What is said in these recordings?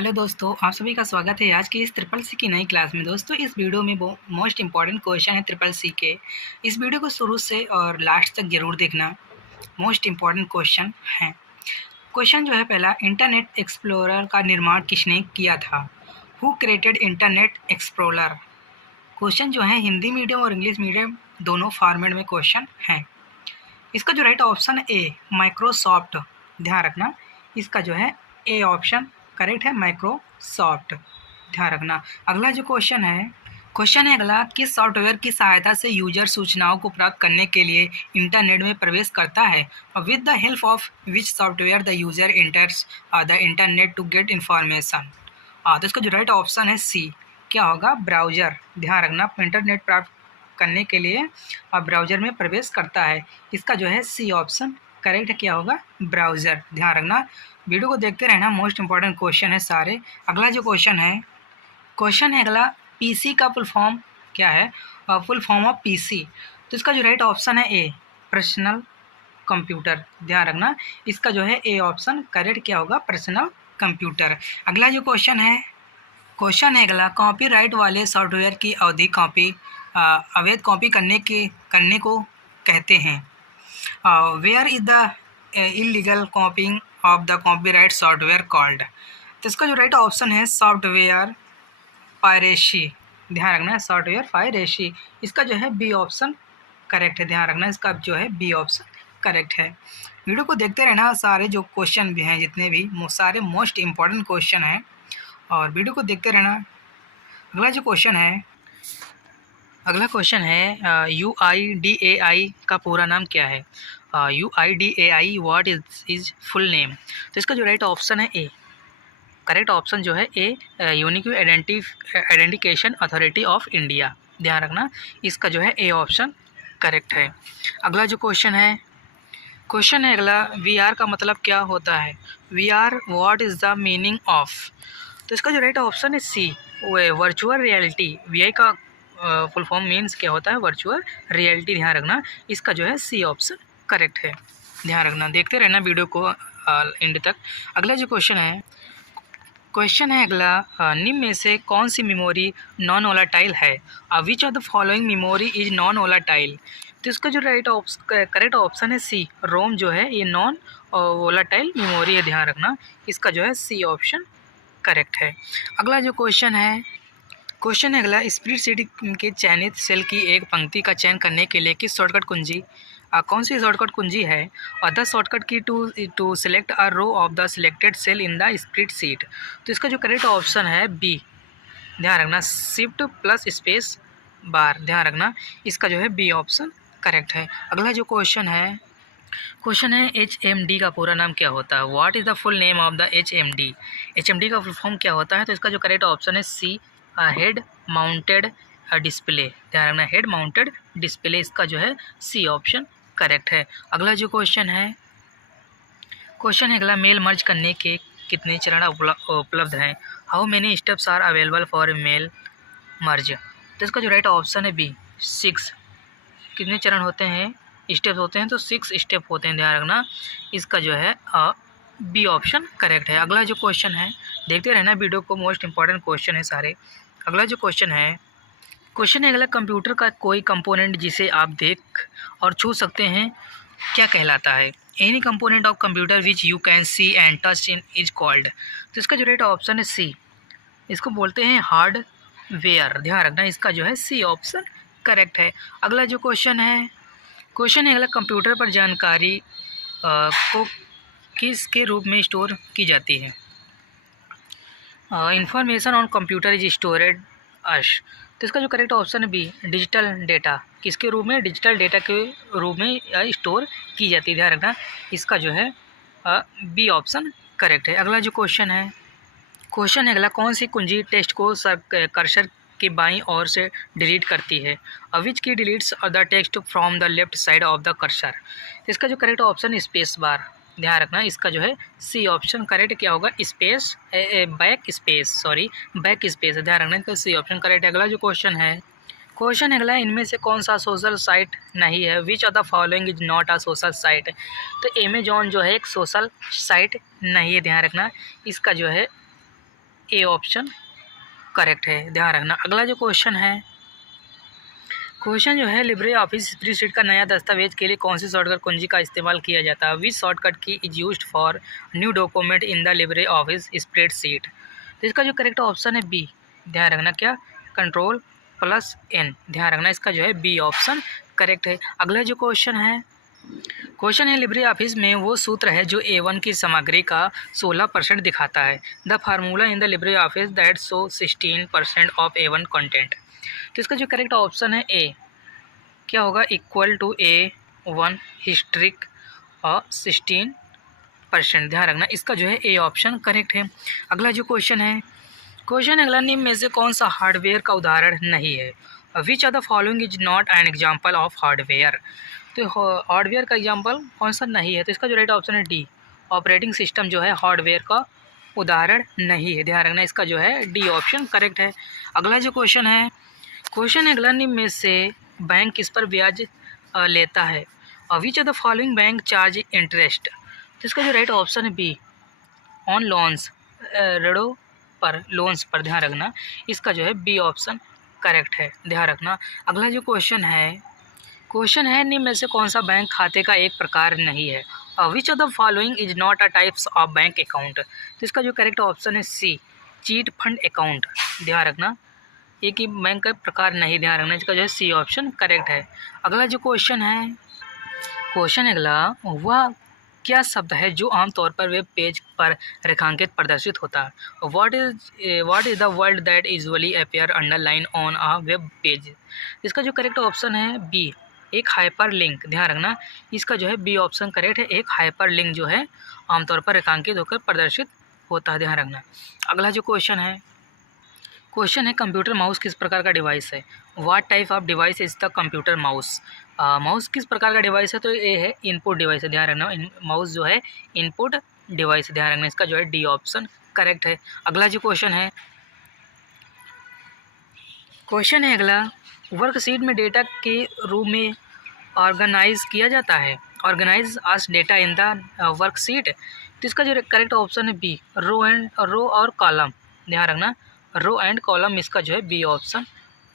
Hello दोस्तों, आप सभी का स्वागत है आज की इस ट्रिपल सी की नई क्लास में। दोस्तों, इस वीडियो में वो मोस्ट इम्पॉर्टेंट क्वेश्चन है ट्रिपल सी के। इस वीडियो को शुरू से और लास्ट तक जरूर देखना, मोस्ट इम्पॉर्टेंट क्वेश्चन है। क्वेश्चन जो है पहला, इंटरनेट एक्सप्लोरर का निर्माण किसने किया था? Who created internet explorer? Question जो है हिंदी मीडियम और इंग्लिश मीडियम दोनों फॉर्मेट में क्वेश्चन है। इसका जो राइट ऑप्शन है ए, माइक्रोसॉफ्ट। ध्यान रखना, इसका जो है ए ऑप्शन करेक्ट है, माइक्रोसॉफ्ट। ध्यान रखना। अगला जो क्वेश्चन है अगला, किस सॉफ्टवेयर की सहायता से यूजर सूचनाओं को प्राप्त करने के लिए इंटरनेट में प्रवेश करता है? With the help of which software the user enters the internet to get information? तो इसका जो राइट ऑप्शन है सी, क्या होगा? ब्राउज़र। ध्यान रखना, इंटरनेट प्राप्त करने के लिए ब्राउज़र में प्रवेश करता है। इसका जो है सी ऑप्शन करेक्ट है, क्या होगा? ब्राउज़र। ध्यान रखना, वीडियो को देखते रहना, मोस्ट इंपॉर्टेंट क्वेश्चन है सारे। अगला जो क्वेश्चन है अगला, पीसी का फुल फॉर्म क्या है? Full form of PC. तो इसका जो राइट ऑप्शन है ए, पर्सनल कंप्यूटर। ध्यान रखना, इसका जो है ए ऑप्शन करेक्ट, क्या होगा? Personal computer. अगला जो क्वेश्चन है अगला, कॉपीराइट वाले सॉफ्टवेयर की अवधि अवैध कॉपी करने को कहते हैं। Where is the illegal copying of the copyright software called? तो इसका जो राइट ऑप्शन है सॉफ्टवेयर पायरेसी। ध्यान रखना, सॉफ्टवेयर पायरेसी। इसका जो है बी ऑप्शन करेक्ट है। ध्यान रखना, इसका जो है बी ऑप्शन करेक्ट है। वीडियो को देखते रहना, सारे जो क्वेश्चन भी हैं, जितने भी सारे मोस्ट इम्पॉर्टेंट क्वेश्चन हैं, और वीडियो को देखते रहना। अगला क्वेश्चन है UIDAI का पूरा नाम क्या है? UIDAI what is full name? तो इसका जो राइट ऑप्शन है ए, करेक्ट ऑप्शन जो है A, unique identification authority of India. ध्यान रखना, इसका जो है ए ऑप्शन करेक्ट है। अगला जो क्वेश्चन है अगला, VR का मतलब क्या होता है? VR what is the meaning of? तो इसका जो राइट ऑप्शन है सी, वर्चुअल रियलिटी। VI का फुल फॉर्म मीन्स क्या होता है? Virtual reality. ध्यान रखना, इसका जो है सी ऑप्शन करेक्ट है। ध्यान रखना, देखते रहना वीडियो को एंड तक। अगला जो क्वेश्चन है अगला, निम्न में से कौन सी मेमोरी नॉन वोलाटाइल है? Which of the following memory is non volatile? तो इसका जो करेक्ट ऑप्शन है सी, रोम जो है ये नॉन वोलाटाइल मेमोरी है। ध्यान रखना, इसका जो है सी ऑप्शन करेक्ट है। अगला जो क्वेश्चन है अगला, स्प्रेडशीट के चयनित सेल की एक पंक्ति का चयन करने के लिए किस शॉर्टकट कुंजी कौन सी शॉर्टकट कुंजी है? और the shortcut key to select a row of the selected cell in the spreadsheet? तो इसका जो करेक्ट ऑप्शन है बी। ध्यान रखना, शिफ्ट प्लस स्पेस बार। ध्यान रखना, इसका जो है बी ऑप्शन करेक्ट है। अगला जो क्वेश्चन है HMD का पूरा नाम क्या होता है? What is the full name of the HMD? HMD का फुल फॉर्म क्या होता है? तो इसका जो करेक्ट ऑप्शन है सी, हेड माउंटेड डिस्प्ले। ध्यान रखना, हेड माउंटेड डिस्प्ले, इसका जो है सी ऑप्शन करेक्ट है। अगला जो क्वेश्चन है अगला, मेल मर्ज करने के कितने चरण उपलब्ध हैं? How many steps are available for mail merge? तो इसका जो राइट ऑप्शन है बी, 6। कितने चरण होते हैं, स्टेप्स होते हैं? तो 6 स्टेप होते हैं। ध्यान रखना, इसका जो है बी ऑप्शन करेक्ट है। अगला जो क्वेश्चन है, देखते रहना वीडियो को, मोस्ट इंपॉर्टेंट क्वेश्चन है सारे। अगला जो क्वेश्चन है अगला, कंप्यूटर का कोई कंपोनेंट जिसे आप देख और छू सकते हैं क्या कहलाता है? Any component of computer which you can see and touch in is called? तो इसका जो राइट ऑप्शन है सी, इसको बोलते हैं हार्डवेयर। ध्यान रखना, इसका जो है सी ऑप्शन करेक्ट है। अगला जो क्वेश्चन है अगला, कंप्यूटर पर जानकारी को किसके रूप में स्टोर की जाती है? Information on computer is storeyed अश। तो इसका जो करेक्ट ऑप्शन है बी, डिजिटल डेटा। किसके रूप में? डिजिटल डेटा के रूप में स्टोर की जाती है। ध्यान रखना, इसका जो है बी ऑप्शन करेक्ट है। अगला जो क्वेश्चन है अगला, कौन सी कुंजी टेक्स्ट को कर्सर के बाईं ओर से डिलीट करती है? विच की deletes the text from the left side of the cursor? इसका जो करेक्ट ऑप्शन है स्पेस बार। ध्यान रखना, इसका जो है सी ऑप्शन करेक्ट, क्या होगा? Space back space. ध्यान रखना, इसका सी ऑप्शन करेक्ट है। अगला जो क्वेश्चन अगला, इनमें से कौन सा सोशल साइट नहीं है? Which of the following is not a social site? तो अमेजॉन जो है एक सोशल साइट नहीं है। ध्यान रखना, इसका जो है ए ऑप्शन करेक्ट है, ध्यान रखना। अगला जो क्वेश्चन है, क्वेश्चन जो है लिब्रे ऑफिस स्प्रेडशीट का नया दस्तावेज के लिए कौन सी शॉर्टकट कुंजी का इस्तेमाल किया जाता है? विच शॉर्टकट की is used for new document in the Libre office spreadsheet? तो इसका जो करेक्ट ऑप्शन है बी, ध्यान रखना, क्या? Ctrl+N, ध्यान रखना, इसका जो है बी ऑप्शन करेक्ट है। अगला जो क्वेश्चन है लिब्रे ऑफिस में वो सूत्र है जो A1 की सामग्री का 16% दिखाता है। The formula in the Libre office that show 16% of A1 content. तो इसका जो करेक्ट ऑप्शन है ए, क्या होगा? इक्वल टू A1 हिस्ट्रिक और 16%, ध्यान रखना, इसका जो है ए ऑप्शन करेक्ट है। अगला जो क्वेश्चन है अगला निम्न में से कौन सा हार्डवेयर का उदाहरण नहीं है? Which are the following is not an example of hardware? तो हार्डवेयर का एग्जाम्पल कौन सा नहीं है? तो इसका जो राइट ऑप्शन है डी, ऑपरेटिंग सिस्टम जो है हार्डवेयर का उदाहरण नहीं है, ध्यान रखना, इसका जो है डी ऑप्शन करेक्ट है। अगला जो क्वेश्चन है अगला निम्न में से बैंक किस पर ब्याज लेता है? Which are the following bank charge interest? तो इसका जो राइट ऑप्शन है बी, ऑन लोन्स, ऋणों पर, लोन्स पर, ध्यान रखना, इसका जो है बी ऑप्शन करेक्ट है, ध्यान रखना। अगला जो क्वेश्चन है निम्न में से कौन सा बैंक खाते का एक प्रकार नहीं है? Which of the following is not a types of bank account? तो इसका जो करेक्ट ऑप्शन है सी, चीट फंड अकाउंट, ध्यान रखना, एक ही बैंक का प्रकार नहीं, ध्यान रखना, इसका जो है सी ऑप्शन करेक्ट है। अगला जो क्वेश्चन अगला, वह क्या शब्द है जो आमतौर पर वेब पेज पर रेखांकित प्रदर्शित होता है? What is the word that usually appear underline on a web page? इसका जो करेक्ट ऑप्शन है बी, एक हाइपर लिंक, ध्यान रखना, इसका जो है बी ऑप्शन करेक्ट है, एक हाइपर लिंक जो है आमतौर पर रेखांकित होकर प्रदर्शित होता है, ध्यान रखना। अगला जो क्वेश्चन है कंप्यूटर माउस किस प्रकार का डिवाइस है? What type of device is the computer mouse? Mouse किस प्रकार का डिवाइस है? तो ये है इनपुट डिवाइस है, ध्यान रखना, माउस जो है इनपुट डिवाइस, ध्यान रखना, इसका जो है डी ऑप्शन करेक्ट है। अगला जो क्वेश्चन है अगला, वर्कशीट में डेटा के रूप में ऑर्गेनाइज किया जाता है, organise as data in the worksheet. तो इसका जो करेक्ट ऑप्शन है बी, रो और कॉलम, ध्यान रखना, रो एंड कॉलम, इसका जो है बी ऑप्शन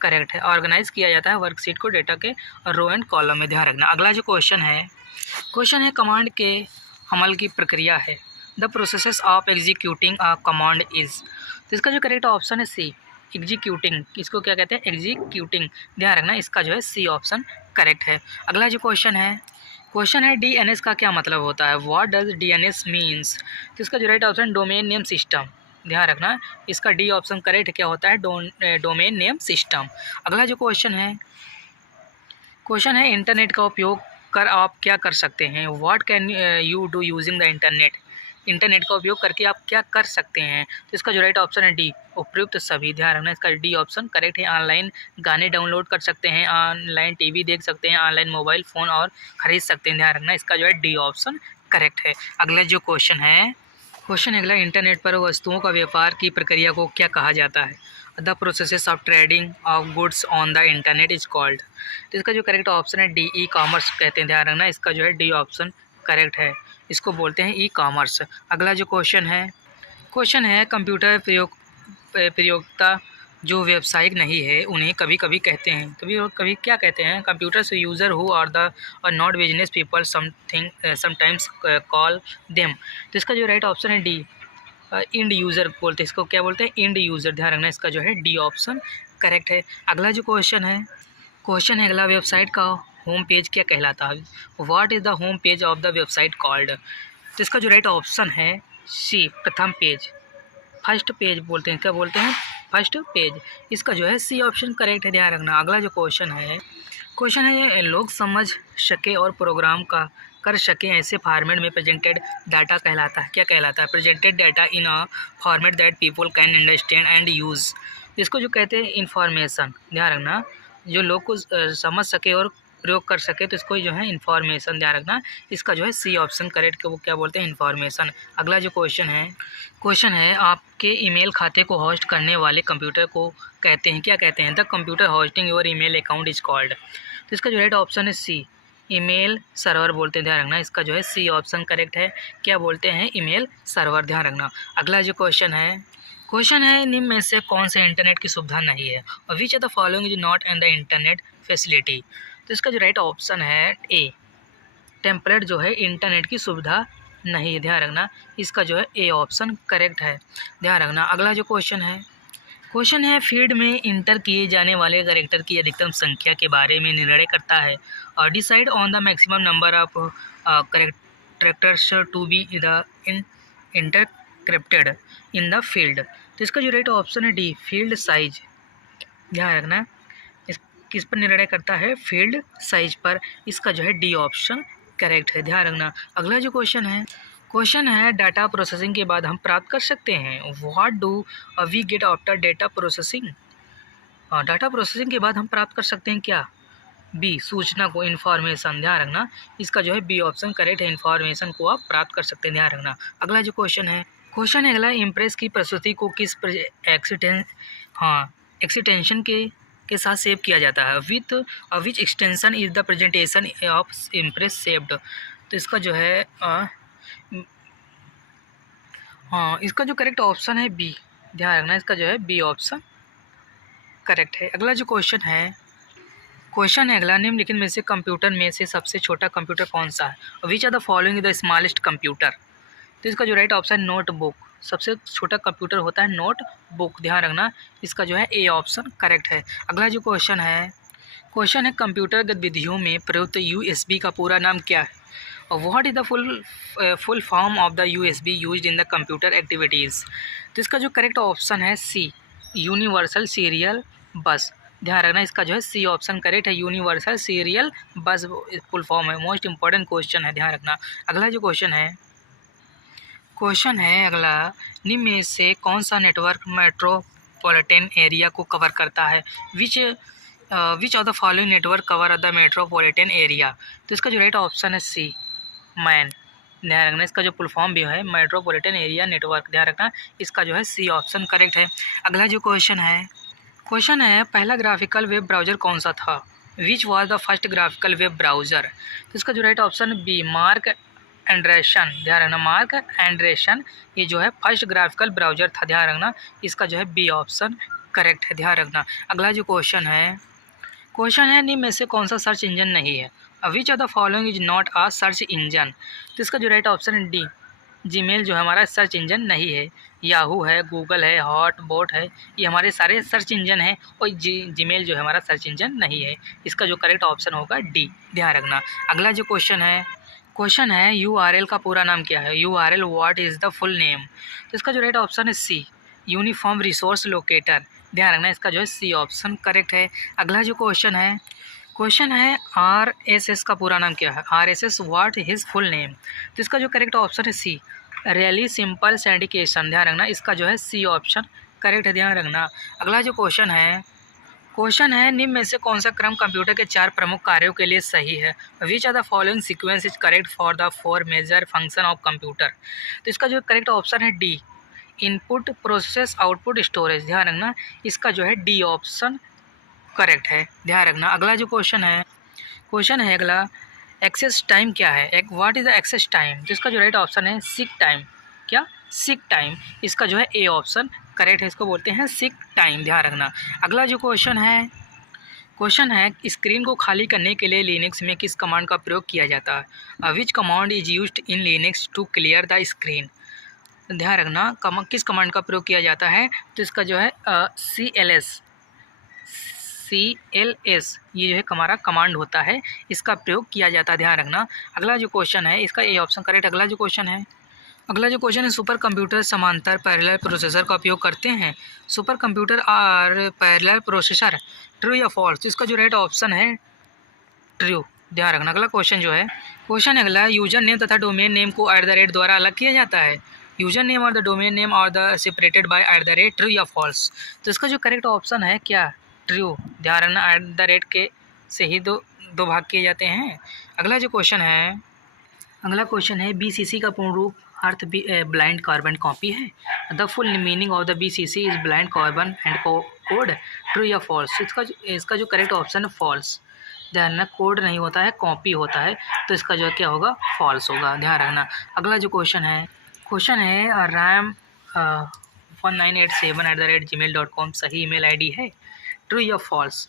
करेक्ट है, ऑर्गेनाइज किया जाता है वर्कशीट को डेटा के रो एंड कॉलम में, ध्यान रखना। अगला जो क्वेश्चन है कमांड के अमल की प्रक्रिया है, the process of executing a command is. तो इसका जो करेक्ट ऑप्शन है सी, एग्जीक्यूटिंग, इसको क्या कहते हैं? एग्जीक्यूटिंग, ध्यान रखना, इसका जो है सी ऑप्शन करेक्ट है। अगला जो क्वेश्चन है DNS का क्या मतलब होता है? What does DNS means? तो इसका जो right option domain name system, ध्यान रखना, इसका डी ऑप्शन करेक्ट क्या होता है? Domain name system. अगला जो क्वेश्चन है इंटरनेट का उपयोग कर आप क्या कर सकते हैं? What can you do using the internet? Internet का उपयोग करके आप क्या कर सकते हैं? तो इसका जो राइट ऑप्शन है डी, उपयुक्त सभी, ध्यान रखना, इसका डी ऑप्शन करेक्ट है। ऑनलाइन गाने डाउनलोड कर सकते हैं, ऑनलाइन टीवी देख सकते हैं, ऑनलाइन मोबाइल फ़ोन और ख़रीद सकते हैं, ध्यान रखना, इसका जो है डी ऑप्शन करेक्ट है। अगला जो क्वेश्चन अगला, इंटरनेट पर वस्तुओं का व्यापार की प्रक्रिया को क्या कहा जाता है? The process of trading of goods on the internet is called. तो इसका जो करेक्ट ऑप्शन है डी, ई कॉमर्स कहते हैं, ध्यान रखना, इसका जो है डी ऑप्शन करेक्ट है, इसको बोलते हैं ई कॉमर्स। अगला जो क्वेश्चन है कंप्यूटर प्रयोगता जो व्यावसायिक नहीं है उन्हें कभी कभी क्या कहते हैं? Computers user who are the not business people sometimes call them. तो इसका जो राइट ऑप्शन है डी, इंड यूज़र बोलते हैं, इसको क्या बोलते हैं? इंड यूज़र, ध्यान रखना, इसका जो है डी ऑप्शन करेक्ट है। अगला जो क्वेश्चन है अगला, वेबसाइट का होम पेज क्या कहलाता है? What is the home page of the website called? तो इसका जो राइट ऑप्शन है सी, प्रथम पेज, फर्स्ट पेज बोलते हैं, क्या बोलते हैं? फर्स्ट पेज, इसका जो है सी ऑप्शन करेक्ट है, ध्यान रखना। अगला जो क्वेश्चन है लोग समझ सके और प्रोग्राम का कर सकें ऐसे फॉर्मेट में प्रेजेंटेड डाटा कहलाता है, क्या कहलाता है? Presented data in a format that people can understand and use. इसको जो कहते हैं इंफॉर्मेशन, ध्यान रखना, जो लोग को समझ सके और प्रयोग कर सके, तो इसको जो है इन्फॉर्मेशन, ध्यान रखना, इसका जो है सी ऑप्शन करेक्ट, वो क्या बोलते हैं? इन्फॉर्मेशन। अगला जो क्वेश्चन है आपके ईमेल खाते को होस्ट करने वाले कंप्यूटर को कहते हैं, क्या कहते हैं? The computer hosting your email account is called. तो इसका जो राइट ऑप्शन है सी, ईमेल सर्वर बोलते हैं, ध्यान रखना, इसका जो है सी ऑप्शन करेक्ट है, क्या बोलते हैं? ईमेल सर्वर, ध्यान रखना। अगला जो क्वेश्चन क्वेश्चन है निम्न में से कौन से इंटरनेट की सुविधा नहीं है और which are the following is not in the internet facility. तो इसका जो राइट ऑप्शन है ए, टेम्पलेट जो है इंटरनेट की सुविधा नहीं है, ध्यान रखना इसका जो है ए ऑप्शन करेक्ट है, ध्यान रखना। अगला जो क्वेश्चन है फील्ड में इंटर किए जाने वाले कैरेक्टर की अधिकतम संख्या के बारे में निर्णय करता है और decide on the maximum number of characters to be the entered in the field. तो इसका जो राइट ऑप्शन है डी, फील्ड साइज, ध्यान रखना इस किस पर निर्णय करता है, फील्ड साइज पर, इसका जो है डी ऑप्शन करेक्ट है, ध्यान रखना। अगला जो क्वेश्चन है डाटा प्रोसेसिंग के बाद हम प्राप्त कर सकते हैं, what do we get after data processing. Data processing के बाद हम प्राप्त कर सकते हैं क्या, बी, सूचना को, इन्फॉर्मेशन, ध्यान रखना इसका जो है बी ऑप्शन करेक्ट है, इन्फॉर्मेशन को आप प्राप्त कर सकते हैं, ध्यान रखना। अगला जो क्वेश्चन है अगला, इम्प्रेस की प्रस्तुति को किस एक्सटेंशन के साथ सेव किया जाता है, with which extension is the presentation of impress saved. तो इसका जो है इसका जो करेक्ट ऑप्शन है बी, ध्यान रखना इसका जो है बी ऑप्शन करेक्ट है। अगला जो क्वेश्चन है अगला, निम्नलिखित में से कंप्यूटर में से सबसे छोटा कंप्यूटर कौन सा है, which are the following the smallest computer. तो इसका जो राइट ऑप्शन है नोटबुक, सबसे छोटा कंप्यूटर होता है नोटबुक, ध्यान रखना इसका जो है ए ऑप्शन करेक्ट है। अगला जो क्वेश्चन है कंप्यूटर गतिविधियों में प्रयुक्त यूएसबी का पूरा नाम क्या है और what is the full form of the USB used in the computer activities. तो इसका जो करेक्ट ऑप्शन है सी, यूनिवर्सल सीरियल बस, ध्यान रखना इसका जो है सी ऑप्शन करेक्ट है, यूनिवर्सल सीरियल बस फुल फॉर्म है, मोस्ट इंपॉर्टेंट क्वेश्चन है, ध्यान रखना। अगला जो क्वेश्चन है अगला, निम्न में से कौन सा नेटवर्क मेट्रोपॉलिटन एरिया को कवर करता है, which of the following network cover the metropolitan area. तो इसका जो राइट ऑप्शन है सी, मैन, ध्यान रखना इसका जो फुल फॉर्म भी है मेट्रोपॉलिटन एरिया नेटवर्क, ध्यान रखना इसका जो है सी ऑप्शन करेक्ट है। अगला जो क्वेश्चन है पहला ग्राफिकल वेब ब्राउज़र कौन सा था, which was the first graphical web browser. तो इसका जो राइट ऑप्शन बी, मार्क एंड्रेशन, ध्यान रखना मार्क एंड्रेशन ये जो है फर्स्ट ग्राफिकल ब्राउज़र था, ध्यान रखना इसका जो है बी ऑप्शन करेक्ट है, ध्यान रखना। अगला जो क्वेश्चन है निम्न में से कौन सा सर्च इंजन नहीं है, which of the following is not a search engine. तो इसका जो राइट ऑप्शन है डी, जीमेल जो है हमारा सर्च इंजन नहीं है, याहू है, गूगल है, हॉटबॉट है, ये हमारे सारे सर्च इंजन हैं और जीमेल जो है हमारा सर्च इंजन नहीं है, इसका जो करेक्ट ऑप्शन होगा डी, ध्यान रखना। अगला जो क्वेश्चन है यूआरएल का पूरा नाम क्या है, URL what is the full name. तो इसका जो राइट ऑप्शन है सी, यूनिफॉर्म रिसोर्स लोकेटर, ध्यान रखना इसका जो है सी ऑप्शन करेक्ट है। अगला जो क्वेश्चन है आरएसएस का पूरा नाम क्या है, RSS what his full name. तो इसका जो करेक्ट ऑप्शन है सी, रियली सिंपल सिंडिकेशन, ध्यान रखना इसका जो है सी ऑप्शन करेक्ट है, ध्यान रखना। अगला जो क्वेश्चन है निम्न में से कौन सा क्रम कंप्यूटर के 4 प्रमुख कार्यों के लिए सही है, which are the following sequence is correct for the 4 major function of computer. तो इसका जो करेक्ट ऑप्शन है D, input process output storage, ध्यान रखना इसका जो है डी ऑप्शन करेक्ट है, ध्यान रखना। अगला जो क्वेश्चन है अगला, एक्सेस टाइम क्या है, एक what is the access time. तो इसका जो राइट ऑप्शन है सीक टाइम, क्या सीक टाइम, इसका जो है ए ऑप्शन करेक्ट है, इसको बोलते हैं सीक टाइम, ध्यान रखना। अगला जो क्वेश्चन है स्क्रीन को खाली करने के लिए लिनक्स में किस कमांड का प्रयोग किया जाता है, which command is used in Linux to clear the screen. ध्यान रखना किस कमांड का प्रयोग किया जाता है, तो इसका जो है CLS ये जो है हमारा कमांड होता है, इसका प्रयोग किया जाता है, ध्यान रखना। अगला जो क्वेश्चन है इसका ए ऑप्शन करेक्ट। अगला जो क्वेश्चन है सुपर कंप्यूटर समांतर पैरेलल प्रोसेसर का उपयोग करते हैं, सुपर कंप्यूटर और पैरेलल प्रोसेसर, ट्रू या फॉल्स। तो इसका जो राइट ऑप्शन है ट्रू, ध्यान रखना। अगला क्वेश्चन अगला, यूजर नेम तथा डोमेन नेम को @ द्वारा अलग किया जाता है, यूजर नेम और द डोमेन नेम और द सेपरेटेड बाय @ ट्रू या फॉल्स। तो इसका जो करेक्ट ऑप्शन है क्या, ट्रू, ध्यान रखना @ के से ही दो भाग किए जाते हैं। अगला क्वेश्चन है BCC का पूर्ण रूप अर्थ ब्लाइंड कार्बन कॉपी है, the full meaning of the BCC is blind carbon and code, true या फॉल्स। इसका जो करेक्ट ऑप्शन है फॉल्स, ध्यान रखना कोड नहीं होता है कॉपी होता है, तो इसका जो क्या होगा फॉल्स होगा, ध्यान रखना। अगला जो क्वेश्चन है रैम 1987@gmail.com सही ईमेल आईडी है? ट्रू या फॉल्स?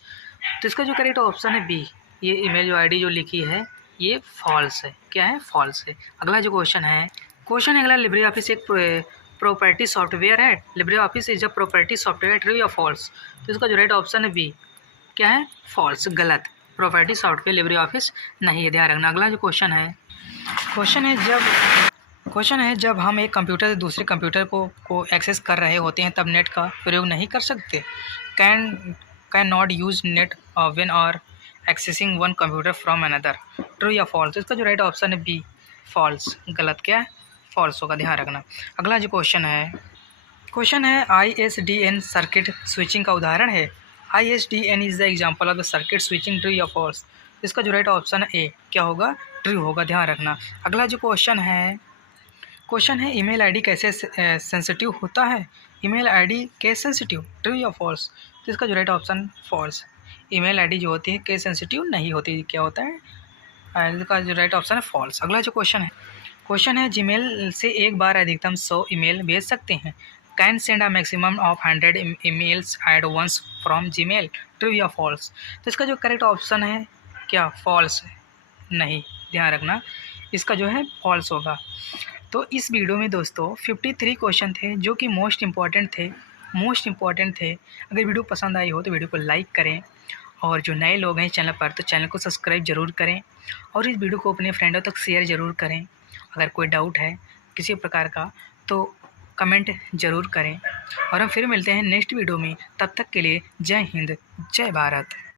तो इसका जो करेक्ट ऑप्शन है बी, ये ईमेल जो आईडी जो लिखी है ये फॉल्स है। क्या है? फॉल्स है। अगला जो क्वेश्चन है अगला, लिब्रे ऑफिस एक प्रॉपर्टी सॉफ्टवेयर है। Libre office is a property software, true या फॉल्स? तो इसका जो राइट ऑप्शन है बी, क्या है? फॉल्स, गलत। प्रॉपर्टी सॉफ्टवेयर लिब्रे ऑफिस नहीं है, ध्यान रखना। अगला जो क्वेश्चन है जब हम एक कंप्यूटर से दूसरे कंप्यूटर को एक्सेस कर रहे होते हैं तब नेट का प्रयोग नहीं कर सकते। Can not use net when और accessing one computer from another, true या फॉल्स? तो इसका जो राइट ऑप्शन है बी, फॉल्स, गलत। क्या है? फॉल्स होगा, ध्यान रखना। अगला जो क्वेश्चन है ISDN सर्किट स्विचिंग का उदाहरण है। ISDN is the example of the circuit switching, true या फॉल्स? इसका जो राइट ऑप्शन है ए, क्या होगा? ट्रू होगा, ध्यान रखना। अगला जो क्वेश्चन है ईमेल आईडी कैसे सेंसिटिव होता है? Email ID case sensitive, true या फॉल्स? तो इसका जो right option false. Email ID जो होती है केस सेंसिटिव नहीं होती, क्या होता है? इसका जो राइट ऑप्शन है फॉल्स। अगला जो क्वेश्चन है जीमेल से एक बार अधिकतम 100 ईमेल भेज सकते हैं। Can send a maximum of 100 emails at once from Gmail, true या फॉल्स? तो इसका जो करेक्ट ऑप्शन है क्या? फॉल्स नहीं, ध्यान रखना। इसका जो है फॉल्स होगा। तो इस वीडियो में दोस्तों 53 क्वेश्चन थे जो कि मोस्ट इम्पॉर्टेंट थे। अगर वीडियो पसंद आई हो तो वीडियो को लाइक करें, और जो नए लोग हैं चैनल पर तो चैनल को सब्सक्राइब ज़रूर करें, और इस वीडियो को अपने फ्रेंडों तक शेयर ज़रूर करें। अगर कोई डाउट है किसी प्रकार का तो कमेंट ज़रूर करें, और हम फिर मिलते हैं नेक्स्ट वीडियो में। तब तक के लिए जय हिंद, जय भारत।